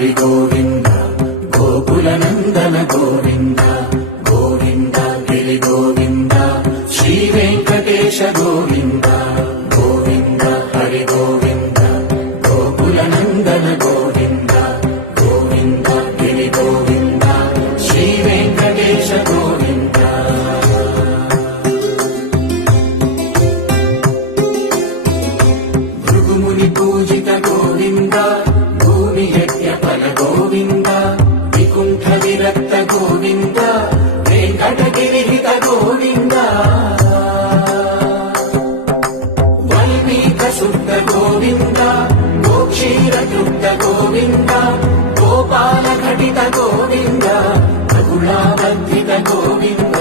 హరి గోవింద గోకుల నందన గోవింద గోవింద గిరి గోవింద శ్రీ వెంకటేశ గోవింద గోవింద హరి గోవింద గోకుల నందన గోవింద గోవింద గిరి గోవింద శ్రీ వెంకటేశ గోవింద భృగుముని పూజిత గోవింద భూమి యజ్ఞ ఫల గోవింద వికుంఠ విరక్త గోవింద వెంకటగిరిహిత గోవింద వల్మీక శుద్ధ గోవింద గోక్షీర తృప్త గోవింద గోపాల ఘటిత గోవింద రఘుళావర్ధిత గోవింద